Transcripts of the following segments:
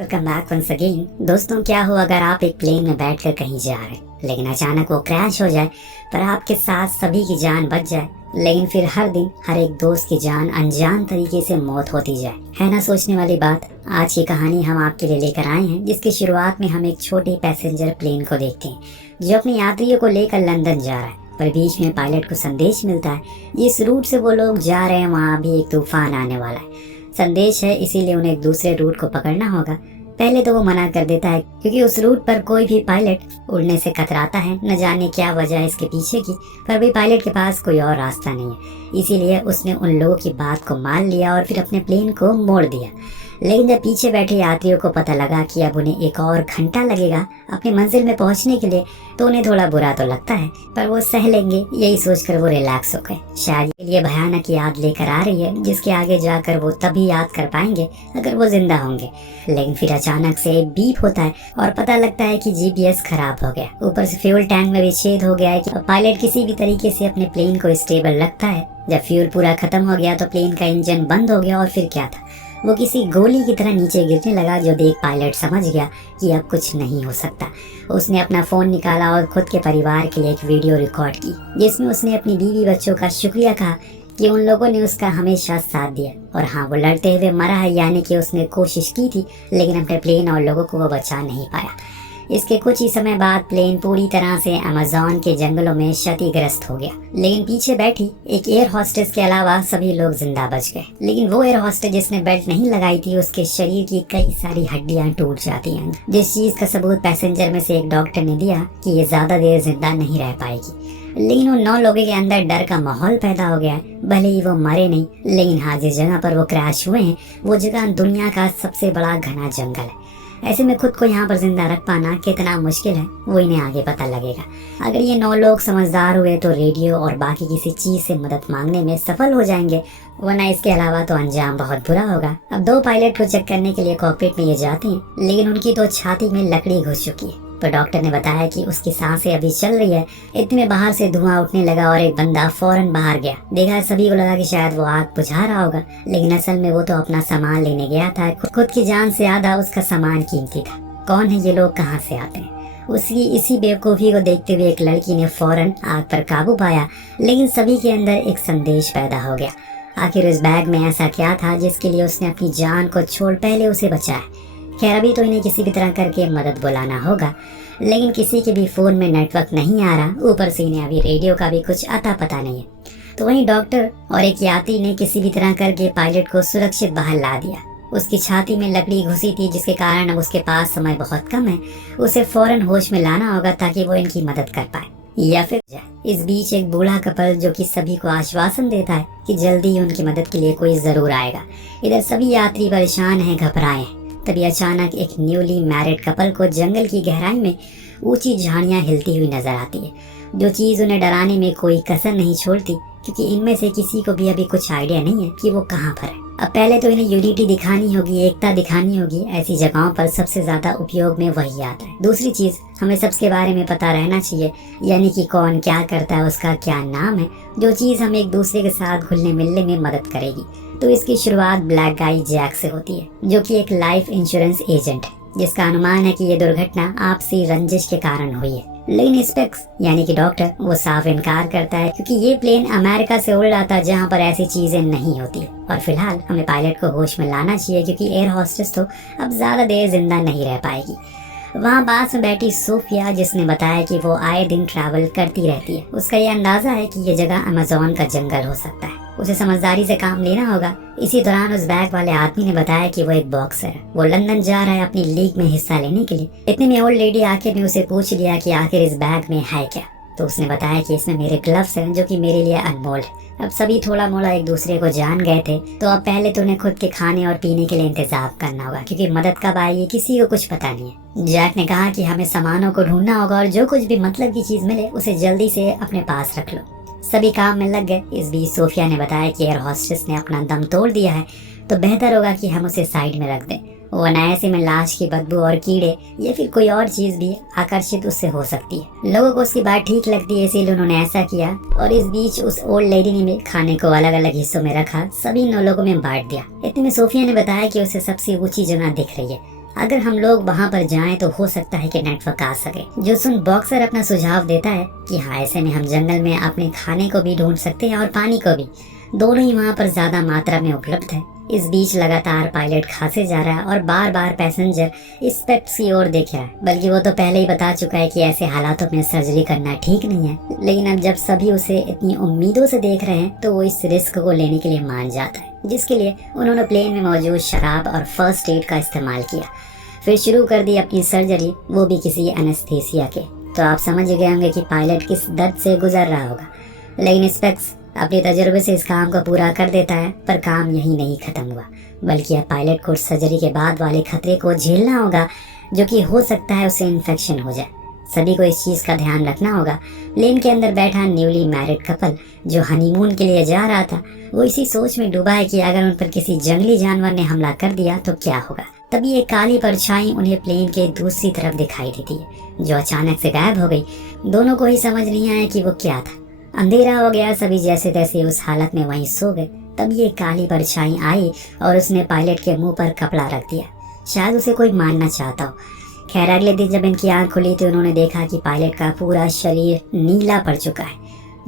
Welcome back once again. दोस्तों, क्या हो अगर आप एक प्लेन में बैठकर कहीं जा रहे हैं लेकिन अचानक वो क्रैश हो जाए पर आपके साथ सभी की जान बच जाए, लेकिन फिर हर दिन हर एक दोस्त की जान अनजान तरीके से मौत होती जाए। है ना सोचने वाली बात। आज की कहानी हम आपके लिए लेकर आए हैं, जिसकी शुरुआत में हम एक छोटे पैसेंजर प्लेन को देखते हैं जो अपने यात्रियों को लेकर लंदन जा रहा है। पर बीच में पायलट को संदेश मिलता है जिस रूट से वो लोग जा रहे हैं वहाँ भी एक तूफान आने वाला है। संदेश है, इसीलिए उन्हें एक दूसरे रूट को पकड़ना होगा। पहले तो वो मना कर देता है क्योंकि उस रूट पर कोई भी पायलट उड़ने से कतराता है। न जाने क्या वजह है इसके पीछे की, पर भी पायलट के पास कोई और रास्ता नहीं है। इसीलिए उसने उन लोगों की बात को मान लिया और फिर अपने प्लेन को मोड़ दिया। लेकिन जब पीछे बैठे यात्रियों को पता लगा कि अब उन्हें एक और घंटा लगेगा अपनी मंजिल में पहुंचने के लिए, तो उन्हें थोड़ा बुरा तो लगता है, पर वो सह लेंगे। यही सोचकर वो रिलैक्स हो गए। शायद ये लिए भयानक याद लेकर आ रही है जिसके आगे जाकर वो तभी याद कर पाएंगे अगर वो जिंदा होंगे। लेकिन फिर अचानक से एक बीप होता है और पता लगता है कि जीपीएस खराब हो गया। ऊपर से फ्यूल टैंक में भी छेद हो गया है कि पायलट किसी भी तरीके से अपने प्लेन को स्टेबल रखता है। जब फ्यूल पूरा खत्म हो गया तो प्लेन का इंजन बंद हो गया और फिर क्या था, वो किसी गोली की तरह नीचे गिरने लगा, जो देख पायलट समझ गया कि अब कुछ नहीं हो सकता। उसने अपना फोन निकाला और खुद के परिवार के लिए एक वीडियो रिकॉर्ड की, जिसमें उसने अपनी बीवी बच्चों का शुक्रिया कहा कि उन लोगों ने उसका हमेशा साथ दिया। और हाँ, वो लड़ते हुए मरा है, यानी कि उसने कोशिश की थी लेकिन अपने प्लेन और लोगों को वो बचा नहीं पाया। इसके कुछ ही समय बाद प्लेन पूरी तरह से अमेज़न के जंगलों में क्षतिग्रस्त हो गया। लेकिन पीछे बैठी एक एयर होस्टेस के अलावा सभी लोग जिंदा बच गए। लेकिन वो एयर होस्टेस जिसने बेल्ट नहीं लगाई थी, उसके शरीर की कई सारी हड्डियां टूट जाती हैं, जिस चीज का सबूत पैसेंजर में से एक डॉक्टर ने दिया कि ये ज्यादा देर जिंदा नहीं रह पाएगी। लेकिन उन 9 लोगों के अंदर डर का माहौल पैदा हो गया है। भले ही वो मरे नहीं, लेकिन हाँ, जिस जगह पर वो क्रैश हुए हैं वो जगह दुनिया का सबसे बड़ा घना जंगल है। ऐसे में खुद को यहाँ पर जिंदा रख पाना कितना मुश्किल है वो इन्हें आगे पता लगेगा। अगर ये 9 लोग समझदार हुए तो रेडियो और बाकी किसी चीज से मदद मांगने में सफल हो जाएंगे, वरना इसके अलावा तो अंजाम बहुत बुरा होगा। अब 2 पायलट को चेक करने के लिए कॉकपिट में ये जाते हैं, लेकिन उनकी तो छाती में लकड़ी घुस चुकी है। पर डॉक्टर ने बताया कि उसकी सांसें अभी चल रही है। इतने में बाहर से धुआं उठने लगा और एक बंदा फौरन बाहर गया। देखा, सभी को लगा कि शायद वो आग बुझा रहा होगा, लेकिन असल में वो तो अपना सामान लेने गया था। खुद की जान से ज्यादा उसका सामान कीमती था। कौन है ये लोग, कहाँ से आते हैं? उसकी इसी बेवकूफी को देखते हुए एक लड़की ने फौरन आग पर काबू पाया, लेकिन सभी के अंदर एक संदेश पैदा हो गया। आखिर उस बैग में ऐसा क्या था जिसके लिए उसने अपनी जान को छोड़ पहले उसे बचाया? खैर, अभी तो इन्हें किसी भी तरह करके मदद बुलाना होगा, लेकिन किसी के भी फोन में नेटवर्क नहीं आ रहा। ऊपर से इन्हें अभी रेडियो का भी कुछ अता पता नहीं है। तो वहीं डॉक्टर और एक यात्री ने किसी भी तरह करके पायलट को सुरक्षित बाहर ला दिया। उसकी छाती में लकड़ी घुसी थी, जिसके कारण अब उसके पास समय बहुत कम है। उसे फौरन होश में लाना होगा ताकि वो इनकी मदद कर पाए, या फिर इस बीच एक बूढ़ा कपल जो कि सभी को आश्वासन देता है कि जल्दी ही उनकी मदद के लिए कोई जरूर आएगा। इधर सभी यात्री परेशान हैं, घबराए हैं। तभी अचानक एक न्यूली मैरिड कपल को जंगल की गहराई में ऊंची झाड़ियां हिलती हुई नजर आती है, जो चीज उन्हें डराने में कोई कसर नहीं छोड़ती, क्योंकि इनमें से किसी को भी अभी कुछ आइडिया नहीं है कि वो कहाँ पर है। अब पहले तो इन्हें यूनिटी दिखानी होगी, एकता दिखानी होगी। ऐसी जगहों पर सबसे ज्यादा उपयोग में वही आता है। दूसरी चीज, हमें सबके बारे में पता रहना चाहिए, यानी कि कौन क्या करता है, उसका क्या नाम है, जो चीज हमें एक दूसरे के साथ घुलने मिलने में मदद करेगी। तो इसकी शुरुआत ब्लैक गाई जैक से होती है, जो कि एक लाइफ इंश्योरेंस एजेंट है, जिसका अनुमान है कि ये दुर्घटना आपसी रंजिश के कारण हुई है। लेकिन स्पेक्स यानी कि डॉक्टर, वो साफ इनकार करता है, क्योंकि ये प्लेन अमेरिका से उड़ रहा था जहाँ पर ऐसी चीजें नहीं होती। और फिलहाल हमें पायलट को होश में लाना चाहिए, क्योंकि एयर होस्टेस तो अब ज्यादा देर जिंदा नहीं रह पाएगी। वहाँ पास में बैठी सोफिया, जिसने बताया कि वो आए दिन ट्रैवल करती रहती है। उसका ये अंदाजा है कि ये जगह अमेज़न का जंगल हो सकता है। उसे समझदारी से काम लेना होगा। इसी दौरान उस बैग वाले आदमी ने बताया कि वो एक बॉक्सर है, वो लंदन जा रहा है अपनी लीग में हिस्सा लेने के लिए। इतने में ओल्ड लेडी आके ने उसे पूछ लिया कि आखिर इस बैग में है क्या। तो उसने बताया कि इसमें मेरे ग्लव्स हैं, जो कि मेरे लिए अनमोल है। अब सभी थोड़ा मोड़ा एक दूसरे को जान गए थे, तो अब पहले तो उन्हें खुद के खाने और पीने के लिए इंतजाम करना होगा, क्योंकि मदद कब आएगी किसी को कुछ पता नहीं है। जैक ने कहा कि हमें सामानों को ढूंढना होगा और जो कुछ भी मतलब की चीज मिले उसे जल्दी से अपने पास रख लो। सभी काम में लग गए। इस बीच सोफिया ने बताया कि एयर होस्टेस ने अपना दम तोड़ दिया है, तो बेहतर होगा कि हम उसे साइड में रख दें। वो अनायासे में लाश की बदबू और कीड़े या फिर कोई और चीज भी आकर्षित उससे हो सकती है। लोगों को उसकी बात ठीक लगती है, इसीलिए उन्होंने ऐसा किया। और इस बीच उस ओल्ड लेडी ने भी खाने को अलग अलग हिस्सों में रखा, सभी 9 लोगों में बांट दिया। इतने में सोफिया ने बताया कि उसे सबसे ऊंची जगह दिख रही है, अगर हम लोग वहाँ पर जाएं तो हो सकता है कि नेटवर्क आ सके। जो सुन बॉक्सर अपना सुझाव देता है कि हाँ, ऐसे में हम जंगल में अपने खाने को भी ढूंढ सकते हैं और पानी को भी, दोनों ही वहाँ पर ज्यादा मात्रा में उपलब्ध है। इस बीच लगातार पायलट खांसे जा रहा है और बार बार पैसेंजर स्पेक्स की ओर देख रहा है, बल्कि वो तो पहले ही बता चुका है कि ऐसे हालातों में सर्जरी करना ठीक नहीं है। लेकिन अब जब सभी उसे इतनी उम्मीदों से देख रहे हैं तो वो इस रिस्क को लेने के लिए मान जाता है, जिसके लिए उन्होंने प्लेन में मौजूद शराब और फर्स्ट एड का इस्तेमाल किया। फिर शुरू कर दी अपनी सर्जरी, वो भी किसी एनेस्थीसिया के। तो आप समझ गए होंगे कि पायलट किस दर्द से गुजर रहा होगा। लेकिन स्पेक्स अपने तजुर्बे से इस काम को पूरा कर देता है, पर काम यही नहीं खत्म हुआ, बल्कि अब पायलट को सर्जरी के बाद वाले खतरे को झेलना होगा, जो कि हो सकता है उसे इन्फेक्शन हो जाए। सभी को इस चीज का ध्यान रखना होगा। प्लेन के अंदर बैठा न्यूली मैरिड कपल जो हनीमून के लिए जा रहा था, वो इसी सोच में डूबा है कि अगर उन पर किसी जंगली जानवर ने हमला कर दिया तो क्या होगा। तभी एक काली परछाई उन्हें प्लेन के दूसरी तरफ दिखाई देती है, जो अचानक से गायब हो गई। दोनों को ही समझ नहीं आया कि वो क्या था। अंधेरा हो गया, सभी जैसे तैसे उस हालत में वहीं सो गए। तभी एक काली परछाई आई और उसने पायलट के मुंह पर कपड़ा रख दिया, शायद उसे कोई मारना चाहता हो। खैर, अगले दिन जब इनकी आंख खुली तो उन्होंने देखा कि पायलट का पूरा शरीर नीला पड़ चुका है,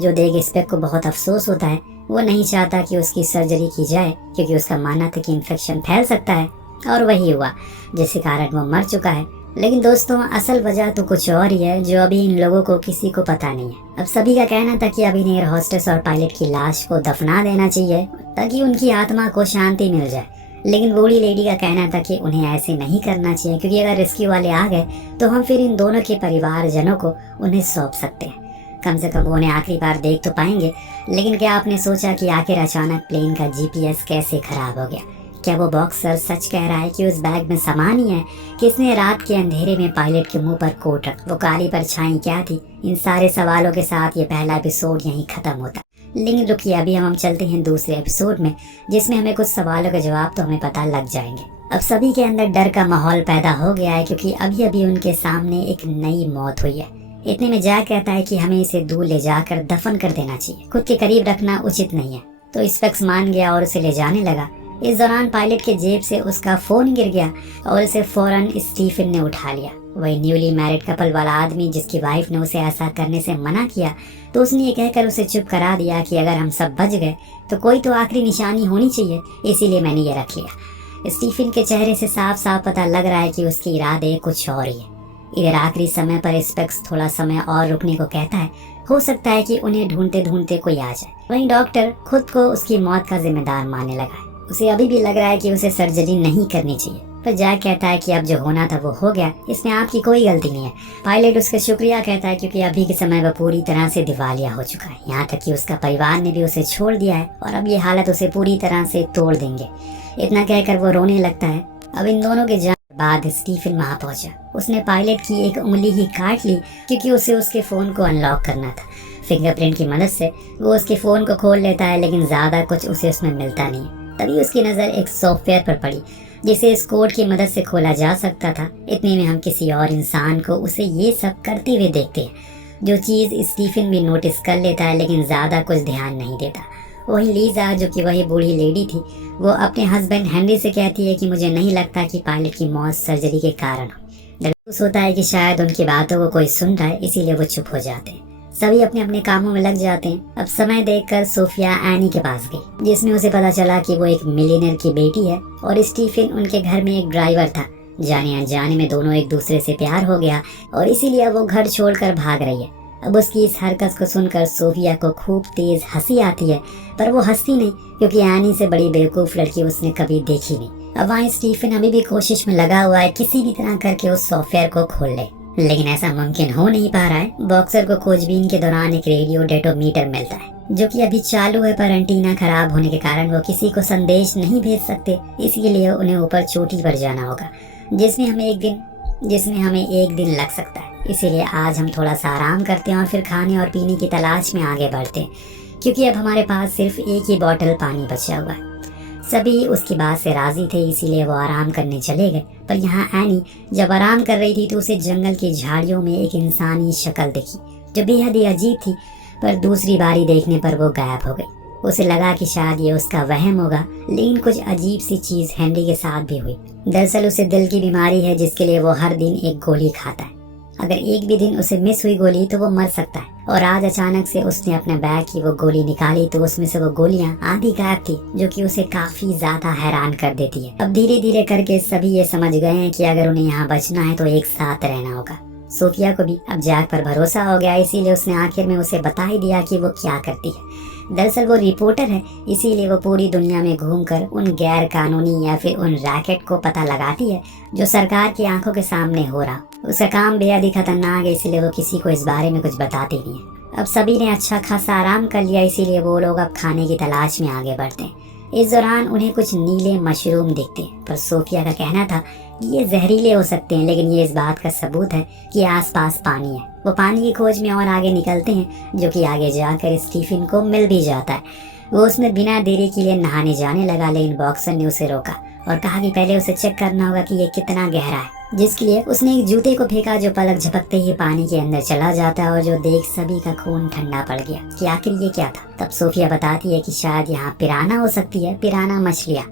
जो देख स्पेक को बहुत अफसोस होता है। वो नहीं चाहता कि उसकी सर्जरी की जाए, क्योंकि उसका मानना था कि इन्फेक्शन फैल सकता है, और वही हुआ, जिसके कारण वो मर चुका है। लेकिन दोस्तों, असल वजह तो कुछ और ही है, जो अभी इन लोगों को किसी को पता नहीं है। अब सभी का कहना था कि अभी एयर होस्टेस और पायलट की लाश को दफना देना चाहिए, ताकि उनकी आत्मा को शांति मिल जाए। लेकिन बूढ़ी लेडी का कहना था कि उन्हें ऐसे नहीं करना चाहिए, क्योंकि अगर रेस्क्यू वाले आ गए तो हम फिर इन दोनों के परिवारजनों को उन्हें सौंप सकते हैं। कम से कम वो उन्हें आखिरी बार देख तो पाएंगे। लेकिन क्या आपने सोचा कि आखिर अचानक प्लेन का जीपीएस कैसे खराब हो गया? क्या वो बॉक्सर सच कह रहा है कि उस बैग में सामान ही है? किसने रात के अंधेरे में पायलट के मुंह पर कोट रख? वो काली परछाई क्या थी? इन सारे सवालों के साथ ये पहला एपिसोड यहीं खत्म होता। लेकिन रुकिए, अभी हम चलते हैं दूसरे एपिसोड में, जिसमें हमें कुछ सवालों के जवाब तो हमें पता लग जाएंगे। अब सभी के अंदर डर का माहौल पैदा हो गया है, क्योंकि अभी अभी उनके सामने एक नई मौत हुई है। इतने में जैक कहता है कि हमें इसे दूर ले जाकर दफन कर देना चाहिए, खुद के करीब रखना उचित नहीं है। तो स्पेक्स मान गया और उसे ले जाने लगा। इस दौरान पायलट के जेब से उसका फोन गिर गया और उसे फौरन स्टीफन ने उठा लिया। वही न्यूली मैरिड कपल वाला आदमी जिसकी वाइफ ने उसे ऐसा करने से मना किया, तो उसने ये कहकर उसे चुप करा दिया कि अगर हम सब बच गए तो कोई तो आखिरी निशानी होनी चाहिए, इसीलिए मैंने ये रख लिया। स्टीफन के चेहरे से साफ साफ पता लग रहा है कि उसके इरादे कुछ और ही है। इधर आखिरी समय पर स्पेक्स थोड़ा समय और रुकने को कहता है, हो सकता है कि उन्हें ढूंढते ढूंढते कोई आ जाए। वहीं डॉक्टर खुद को उसकी मौत का जिम्मेदार मानने लगा है। उसे अभी भी लग रहा है कि उसे सर्जरी नहीं करनी चाहिए, पर जैक कहता है कि अब जो होना था वो हो गया, इसमें आपकी कोई गलती नहीं है। पायलट उसका शुक्रिया कहता है, क्योंकि अभी के समय वह पूरी तरह से दिवालिया हो चुका है। यहाँ तक कि उसका परिवार ने भी उसे छोड़ दिया है और अब ये हालत उसे पूरी तरह से तोड़ देंगे। इतना कहकर वो रोने लगता है। अब इन दोनों के जाने के बाद स्टीफन वहाँ पहुंचा। उसने पायलट की एक उंगली ही काट ली, क्योंकि उसे उसके फोन को अनलॉक करना था। फिंगरप्रिंट की मदद से वो उसके फोन को खोल लेता है, लेकिन ज्यादा कुछ उसे उसमें मिलता नहीं। तभी उसकी नजर एक सॉफ्टवेयर पर पड़ी, जिसे इस कोड की मदद से खोला जा सकता था। इतने में हम किसी और इंसान को उसे ये सब करते हुए देखते हैं, जो चीज स्टीफन भी नोटिस कर लेता है, लेकिन ज्यादा कुछ ध्यान नहीं देता। वही लीजा, जो कि वही बूढ़ी लेडी थी, वो अपने हस्बैंड हेनरी से कहती है कि मुझे नहीं लगता कि पायलट की मौत सर्जरी के कारण हो। महसूस होता है कि शायद उनकी बातों को कोई सुन रहा है, इसीलिए वो चुप हो जाते हैं। सभी अपने अपने कामों में लग जाते हैं। अब समय देखकर सोफिया एनी के पास गई, जिसमें उसे पता चला कि वो एक मिलियनर की बेटी है और स्टीफन उनके घर में एक ड्राइवर था। जाने अनजाने में दोनों एक दूसरे से प्यार हो गया और इसीलिए वो घर छोड़कर भाग रही है। अब उसकी इस हरकत को सुनकर सोफिया को खूब तेज हंसी आती है, पर वो हंसती नहीं, क्योंकि एनी से बड़ी बेवकूफ लड़की उसने कभी देखी नहीं। अब वहाँ स्टीफन अभी भी कोशिश में लगा हुआ है किसी भी तरह करके उस सॉफ्टवेयर को खोल ले, लेकिन ऐसा मुमकिन हो नहीं पा रहा है। बॉक्सर को खोजबीन के दौरान एक रेडियो डेटोमीटर मिलता है, जो कि अभी चालू है, पर एंटीना खराब होने के कारण वो किसी को संदेश नहीं भेज सकते। इसीलिए उन्हें ऊपर चोटी पर जाना होगा, जिसमें हमें एक दिन लग सकता है। इसीलिए आज हम थोड़ा सा आराम करते हैं और फिर खाने और पीने की तलाश में आगे बढ़ते हैं, क्योंकि अब हमारे पास सिर्फ एक ही बोतल पानी बचा हुआ है। सभी उसकी बात से राजी थे, इसीलिए वो आराम करने चले गए। पर यहाँ एनी जब आराम कर रही थी तो उसे जंगल की झाड़ियों में एक इंसानी शक्ल दिखी, जो बेहद ही अजीब थी। पर दूसरी बारी देखने पर वो गायब हो गई। उसे लगा कि शायद ये उसका वहम होगा, लेकिन कुछ अजीब सी चीज हेनरी के साथ भी हुई। दरअसल उसे दिल की बीमारी है, जिसके लिए वो हर दिन एक गोली खाता है। अगर एक भी दिन उसे मिस हुई गोली तो वो मर सकता है। और आज अचानक से उसने अपने बैग की वो गोली निकाली तो उसमें से वो गोलियां आधी गायब थी, जो कि उसे काफी ज्यादा हैरान कर देती है। अब धीरे धीरे करके सभी ये समझ गए हैं कि अगर उन्हें यहाँ बचना है तो एक साथ रहना होगा। सोफिया को भी अब जैक पर भरोसा हो गया, इसीलिए उसने आखिर में उसे बता ही दिया कि वो क्या करती है। दरअसल वो रिपोर्टर है, इसीलिए वो पूरी दुनिया में घूमकर उन गैर कानूनी या फिर उन रैकेट को पता लगाती है जो सरकार की आंखों के सामने हो रहा। उसका काम बेहद ही खतरनाक है, इसीलिए वो किसी को इस बारे में कुछ बताती नहीं है। अब सभी ने अच्छा खासा आराम कर लिया, इसीलिए वो लोग अब खाने की तलाश में आगे बढ़ते हैं। इस दौरान उन्हें कुछ नीले मशरूम दिखते हैं, पर सोफिया का कहना था कि ये जहरीले हो सकते हैं, लेकिन ये इस बात का सबूत है कि आसपास पानी है। वो पानी की खोज में और आगे निकलते हैं, जो कि आगे जाकर स्टीफन को मिल भी जाता है। वो उसमें बिना देरी के लिए नहाने जाने लगा, लेकिन बॉक्सर ने उसे रोका और कहा कि पहले उसे चेक करना होगा कि ये कितना गहरा है, जिसके लिए उसने एक जूते को फेंका जो पलक झपकते ही पानी के अंदर चला जाता है, और जो देख सभी का खून ठंडा पड़ गया कि आखिर ये क्या था। तब सोफिया बताती है कि शायद यहाँ पिराना हो सकती है, पिराना मछलियाँ,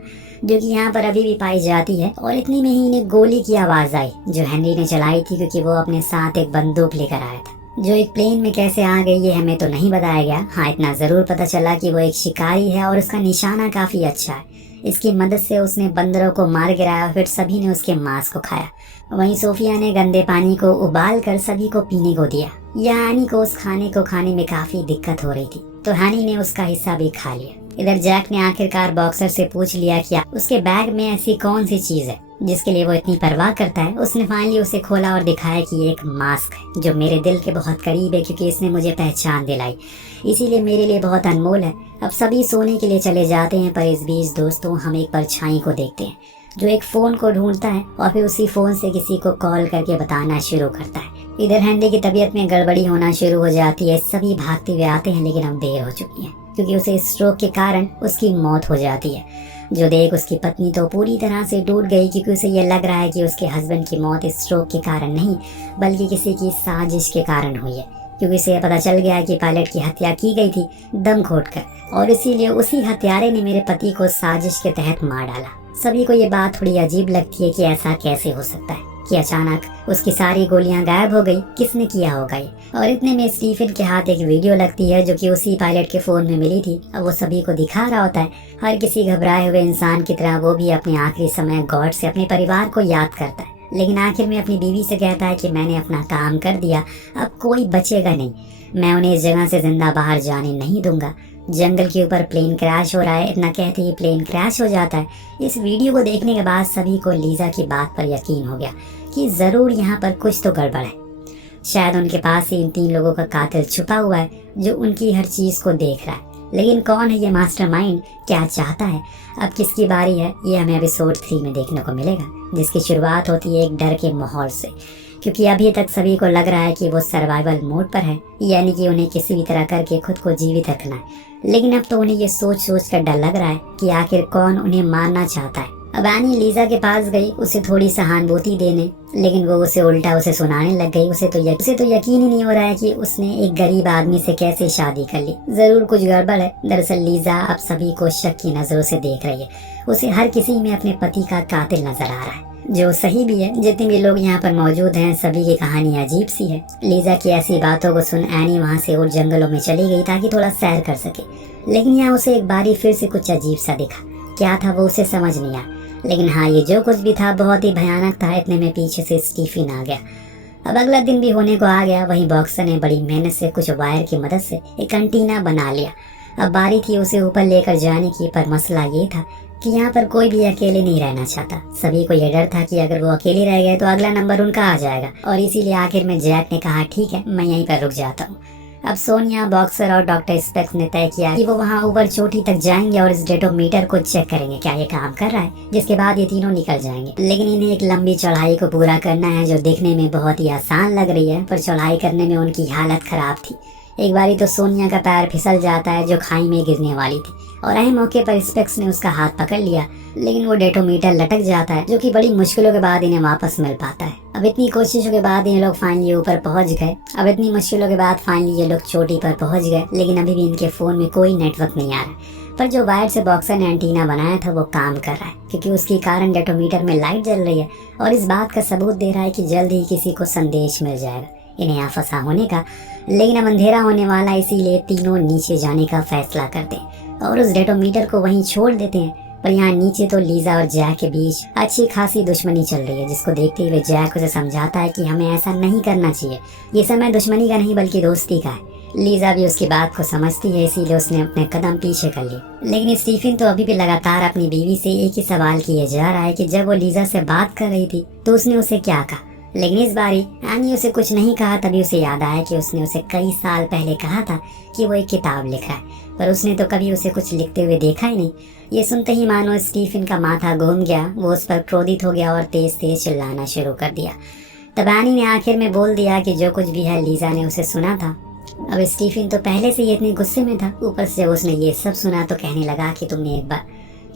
जो कि यहाँ पर अभी भी पाई जाती है। और इतनी में ही इन्हें गोली की आवाज आई, जो हेनरी ने चलाई थी, क्योंकि वो अपने साथ एक बंदूक लेकर आया था, जो एक प्लेन में कैसे आ गई ये हमें तो नहीं बताया गया। हाँ, इतना जरूर पता चला कि वो एक शिकारी है और उसका निशाना काफी अच्छा है। इसकी मदद से उसने बंदरों को मार गिराया, फिर सभी ने उसके मांस को खाया। वहीं सोफिया ने गंदे पानी को उबाल कर सभी को पीने को दिया। यहाँ एनी को उस खाने को खाने में काफी दिक्कत हो रही थी, तो हनी ने उसका हिस्सा भी खा लिया। इधर जैक ने आखिरकार बॉक्सर से पूछ लिया कि उसके बैग में ऐसी कौन सी चीज है जिसके लिए वो इतनी परवाह करता है। उसने फाइनली उसे खोला और दिखाया कि ये एक मास्क है, जो मेरे दिल के बहुत करीब है, क्योंकि इसने मुझे पहचान दिलाई, इसीलिए मेरे लिए बहुत अनमोल है। अब सभी सोने के लिए चले जाते हैं, पर इस बीच दोस्तों हम एक परछाई को देखते हैं जो एक फोन को ढूंढता है और फिर उसी फोन से किसी को कॉल करके बताना शुरू करता है। इधर हेनरी की तबीयत में गड़बड़ी होना शुरू हो जाती है। सभी भागते हुए आते हैं, लेकिन अब देर हो चुकी है, क्योंकि उसे स्ट्रोक के कारण उसकी मौत हो जाती है। जो देख उसकी पत्नी तो पूरी तरह से टूट गई, क्योंकि उसे ये लग रहा है कि उसके हस्बैंड की मौत स्ट्रोक के कारण नहीं, बल्कि किसी की साजिश के कारण हुई है, क्योंकि उसे पता चल गया कि पायलट की हत्या की गई थी दम घोटकर, और इसीलिए उसी हत्यारे ने मेरे पति को साजिश के तहत मार डाला। सभी को ये बात थोड़ी अजीब लगती है कि ऐसा कैसे हो सकता है कि अचानक उसकी सारी गोलियां गायब हो गई, किसने किया होगा ये। और इतने में स्टीफन के हाथ एक वीडियो लगती है, जो कि उसी पायलट के फोन में मिली थी। अब वो सभी को दिखा रहा होता है, हर किसी घबराए हुए इंसान की तरह वो भी अपने आखिरी समय गॉड से अपने परिवार को याद करता है, लेकिन आखिर में अपनी बीवी से कहता है कि मैंने अपना काम कर दिया, अब कोई बचेगा नहीं, मैं उन्हें इस जगह से जिंदा बाहर जाने नहीं दूंगा। जंगल के ऊपर प्लेन क्रैश हो रहा है, इतना कहते ही प्लेन क्रैश हो जाता है। इस वीडियो को देखने के बाद सभी को लीजा की बात पर यकीन हो गया कि जरूर यहाँ पर कुछ तो गड़बड़ है। शायद उनके पास ही इन 3 लोगों का कातिल छुपा हुआ है, जो उनकी हर चीज को देख रहा है। लेकिन कौन है ये मास्टरमाइंड, क्या चाहता है, अब किसकी बारी है, ये हमें एपिसोड 3 में देखने को मिलेगा, जिसकी शुरुआत होती है एक डर के माहौल से, क्योंकि अभी तक सभी को लग रहा है कि वो सर्वाइवल मोड पर है, यानी कि उन्हें किसी भी तरह करके खुद को जीवित रखना है। लेकिन अब तो उन्हें ये सोच सोच कर डर लग रहा है कि आखिर कौन उन्हें मारना चाहता है। अब एनी लीजा के पास गई उसे थोड़ी सहानुभूति देने, लेकिन वो उसे उल्टा उसे सुनाने लग गई। उसे तो यकीन ही नहीं हो रहा है कि उसने एक गरीब आदमी से कैसे शादी कर ली, जरूर कुछ गड़बड़ है। दरअसल लीजा अब सभी को शक की नजरों से देख रही है, उसे हर किसी में अपने पति का कातिल नजर आ रहा है, जो सही भी है। जितने भी लोग यहाँ पर मौजूद हैं, सभी की कहानी अजीब सी है। लीजा की ऐसी बातों को सुन एनी वहाँ से और जंगलों में चली गई ताकि थोड़ा सैर कर सके, लेकिन यहाँ उसे एक बारी फिर से कुछ अजीब सा दिखा। क्या था वो उसे समझ नहीं आया, लेकिन हाँ, ये जो कुछ भी था बहुत ही भयानक था। इतने में पीछे से स्टीफन आ गया। अब अगला दिन भी होने को आ गया। वहीं बॉक्सर ने बड़ी मेहनत से कुछ वायर की मदद से एक एंटीना बना लिया। अब बारी थी उसे ऊपर लेकर जाने की, पर मसला ये था कि यहाँ पर कोई भी अकेले नहीं रहना चाहता। सभी को यह डर था कि अगर वो अकेले रह गए तो अगला नंबर उनका आ जाएगा, और इसीलिए आखिर में जैक ने कहा ठीक है, मैं यहीं पर रुक जाता हूँ। अब सोनिया, बॉक्सर और डॉक्टर स्पेक्स ने तय किया कि वो वहाँ ऊपर चोटी तक जाएंगे और इस डेटोमीटर को चेक करेंगे क्या ये काम कर रहा है, जिसके बाद ये तीनों निकल जाएंगे। लेकिन इन्हें एक लंबी चढ़ाई को पूरा करना है, जो देखने में बहुत ही आसान लग रही है, पर चढ़ाई करने में उनकी हालत खराब थी। एक बारी तो सोनिया का पैर फिसल जाता है, जो खाई में गिरने वाली थी, और अहम मौके पर स्पेक्स ने उसका हाथ पकड़ लिया, लेकिन वो डेटोमीटर लटक जाता है, जो कि बड़ी मुश्किलों के बाद इन्हें वापस मिल पाता है। अब इतनी कोशिशों के बाद ये लोग फाइनली ऊपर पहुंच गए। अब इतनी मुश्किलों के बाद फाइनली ये लोग चोटी पर पहुंच गए, लेकिन अभी भी इनके फोन में कोई नेटवर्क नहीं आ रहा। पर जो वायर से बॉक्सर ने एंटीना बनाया था वो काम कर रहा है, क्योंकि उसके कारण डेटोमीटर में लाइट जल रही है और इस बात का सबूत दे रहा है कि जल्द ही किसी को संदेश मिल जाएगा इन्हें यहाँ फंसा होने का। लेकिन अब अंधेरा होने वाला, इसीलिए तीनों नीचे जाने का फैसला करते हैं और उस डेटोमीटर को वहीं छोड़ देते हैं। पर यहाँ नीचे तो लीजा और जैक के बीच अच्छी खासी दुश्मनी चल रही है, जिसको देखते हुए जैक उसे समझाता है कि हमें ऐसा नहीं करना चाहिए, ये समय दुश्मनी का नहीं बल्कि दोस्ती का है। लीजा भी उसकी बात को समझती है, इसीलिए उसने अपने कदम पीछे कर लिए। लेकिन स्टीफन तो अभी भी लगातार अपनी बीवी से एक ही सवाल किए जा रहा है कि जब वो लीजा से बात कर रही थी तो उसने उसे क्या कहा। लेकिन इस बारी एनी उसे कुछ नहीं कहा। तभी उसे याद आया कि उसने उसे कई साल पहले कहा था कि वो एक किताब लिख रहा है, पर उसने तो कभी उसे कुछ लिखते हुए देखा ही नहीं। ये सुनते ही मानो स्टीफन का माथा घूम गया, वो उस पर क्रोधित हो गया और तेज तेज चिल्लाना शुरू कर दिया। तब एनी ने आखिर में बोल दिया कि जो कुछ भी है लीजा ने उसे सुना था। अब स्टीफन तो पहले से ही इतने गुस्से में था, ऊपर से जब उसने ये सब सुना तो कहने लगा कि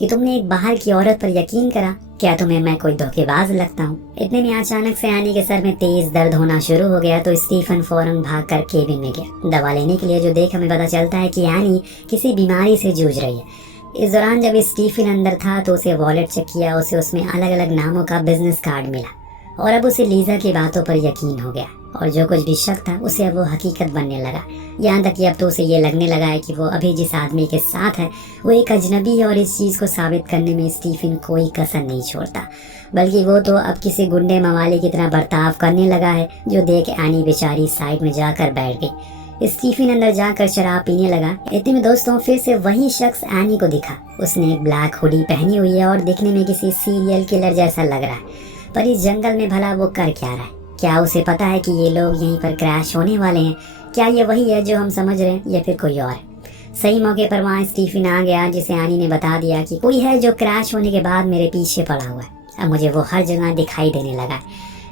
तुमने एक बाहर की औरत पर यकीन करा, क्या तुम्हें मैं कोई धोखेबाज लगता हूँ। इतने में अचानक से एनी के सर में तेज दर्द होना शुरू हो गया, तो स्टीफन फौरन भागकर केबिन में गया दवा लेने के लिए, जो देख हमें पता चलता है कि एनी किसी बीमारी से जूझ रही है। इस दौरान जब स्टीफन अंदर था तो उसे वॉलेट चेक किया, उसे उसमें अलग अलग नामों का बिजनेस कार्ड मिला और अब उसे लीजा की बातों पर यकीन हो गया और जो कुछ भी शक था उसे अब वो हकीकत बनने लगा। यहाँ तक कि अब तो उसे ये लगने लगा है कि वो अभी जिस आदमी के साथ है वो एक अजनबी है और इस चीज़ को साबित करने में स्टीफन कोई कसर नहीं छोड़ता, बल्कि वो तो अब किसी गुंडे मवाली की तरह बर्ताव करने लगा है। जो देख एनी बेचारी साइड में जाकर बैठ गई। स्टीफन अंदर जाकर शराब पीने लगा। इतने में दोस्तों फिर से वही शख्स एनी को दिखा। उसने एक ब्लैक हुडी पहनी हुई है और दिखने में किसी सीरियल किलर जैसा लग रहा है, पर इस जंगल में भला वो कर क्या रहा है? क्या उसे पता है कि ये लोग यहीं पर क्रैश होने वाले हैं? क्या ये वही है जो हम समझ रहे हैं या फिर कोई और है? सही मौके पर वहाँ स्टीफन आ गया, जिसे एनी ने बता दिया कि कोई है जो क्रैश होने के बाद मेरे पीछे पड़ा हुआ है। अब मुझे वो हर जगह दिखाई देने लगा है।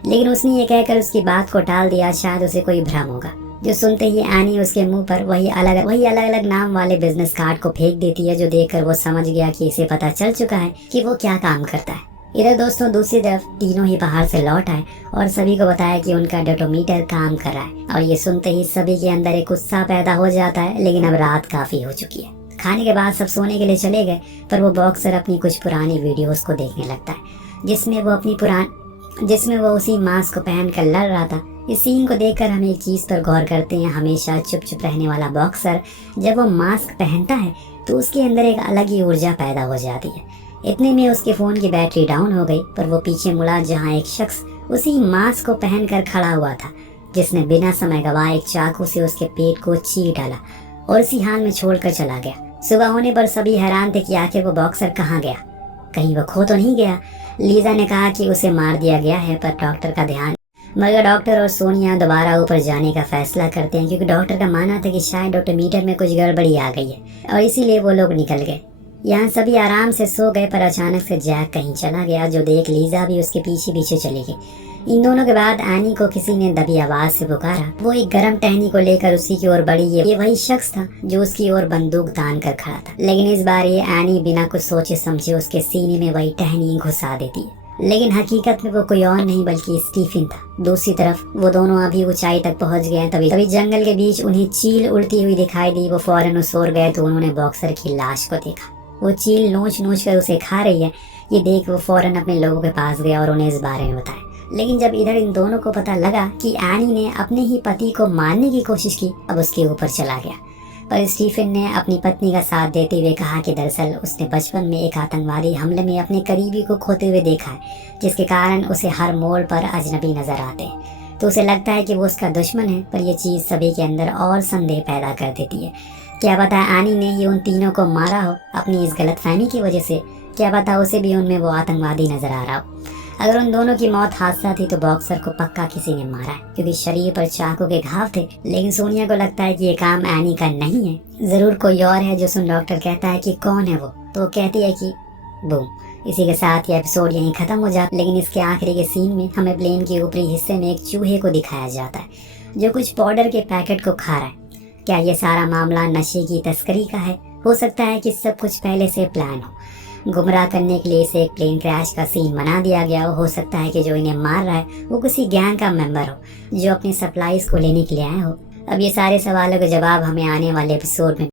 लेकिन उसने ये कहकर उसकी बात को टाल दिया, शायद उसे कोई भ्रम होगा। जो सुनते ही एनी उसके मुंह पर वही अलग अलग नाम वाले बिजनेस कार्ड को फेंक देती है, जो देखकर वो समझ गया कि इसे पता चल चुका है कि वो क्या काम करता है। इधर दोस्तों दूसरी तरफ तीनों ही बाहर से लौट आए और सभी को बताया कि उनका डेटोमीटर काम कर रहा है। और ये सुनते ही सभी के अंदर एक उत्साह पैदा हो जाता है। लेकिन अब रात काफी हो चुकी है। खाने के बाद सब सोने के लिए चले गए, पर वो बॉक्सर अपनी कुछ पुरानी वीडियोस को देखने लगता है, जिसमें वो उसी मास्क को पहनकर लड़ रहा था। इस सीन को देखकर हम एक चीज पर गौर करते हैं। हमेशा चुप रहने वाला बॉक्सर जब वो मास्क पहनता है तो उसके अंदर एक अलग ही ऊर्जा पैदा हो जाती है। इतने में उसके फोन की बैटरी डाउन हो गई, पर वो पीछे मुड़ा जहाँ एक शख्स उसी मास्क को पहनकर खड़ा हुआ था, जिसने बिना समय गवाए एक चाकू से उसके पेट को चीर डाला और इसी हाल में छोड़कर चला गया। सुबह होने पर सभी हैरान थे कि आखिर वो बॉक्सर कहाँ गया, कहीं वो खो तो नहीं गया। लीजा ने कहा कि उसे मार दिया गया है, पर डॉक्टर का ध्यान। मगर डॉक्टर और सोनिया दोबारा ऊपर जाने का फैसला करते हैं, क्योंकि डॉक्टर का मानना था कि शायद डेटोमीटर में कुछ गड़बड़ी आ गई है और इसीलिए वो लोग निकल गए। यहाँ सभी आराम से सो गए, पर अचानक से जैक कहीं चला गया, जो देख लीजा भी उसके पीछे पीछे चली गई। इन दोनों के बाद एनी को किसी ने दबी आवाज से पुकारा। वो एक गर्म टहनी को लेकर उसी की ओर बढ़ी। ये वही शख्स था जो उसकी ओर बंदूक तान कर खड़ा था। लेकिन इस बार ये एनी बिना कुछ सोचे समझे उसके सीने में वही टहनी घुसा देती है। लेकिन हकीकत में वो कोई और नहीं बल्कि स्टीफन था। दूसरी तरफ वो दोनों अभी ऊंचाई तक पहुंच गए। तभी जंगल के बीच उन्हें चील उड़ती हुई दिखाई दी। वो फौरन उस ओर गए तो उन्होंने बॉक्सर की लाश को देखा। वो चील नोच कर उसे खा रही है। ये देख वो फौरन अपने लोगों के पास गया और उन्हें इस बारे में बताया। लेकिन जब इधर इन दोनों को पता लगा कि एनी ने अपने ही पति को मारने की कोशिश की, अब उसके ऊपर चला गया। पर स्टीफन ने अपनी पत्नी का साथ देते हुए कहा कि दरअसल उसने बचपन में एक आतंकवादी हमले में अपने करीबी को खोते हुए देखा है, जिसके कारण उसे हर मोड़ पर अजनबी नजर आते हैं। तो उसे लगता है कि वो उसका दुश्मन है, पर यह चीज सभी के अंदर और संदेह पैदा कर देती है। क्या पता एनी ने ही उन तीनों को मारा हो अपनी इस गलतफहमी की वजह से। क्या पता उसे भी उनमें वो आतंकवादी नजर आ रहा हो। अगर उन दोनों की मौत हादसा थी तो बॉक्सर को पक्का किसी ने मारा है, क्योंकि शरीर पर चाकू के घाव थे। लेकिन सोनिया को लगता है कि ये काम एनी का नहीं है, जरूर कोई और है। जो सुन डॉक्टर कहता है कि कौन है वो, तो कहती है कि बूम। इसी के साथ ये एपिसोड यहीं खत्म हो जाता। लेकिन इसके आखिरी के सीन में हमें प्लेन के ऊपरी हिस्से में एक चूहे को दिखाया जाता है, जो कुछ पाउडर के पैकेट को खा रहा है। क्या ये सारा मामला नशे की तस्करी का है? हो सकता है कि सब कुछ पहले से प्लान हो। गुमराह करने के लिए इसे एक प्लेन क्रैश का सीन बना दिया गया हो सकता है कि जो इन्हें मार रहा है वो किसी गैंग का मेंबर हो जो अपनी सप्लाईज को लेने के लिए आए हो। अब ये सारे सवालों के जवाब हमें आने वाले एपिसोड में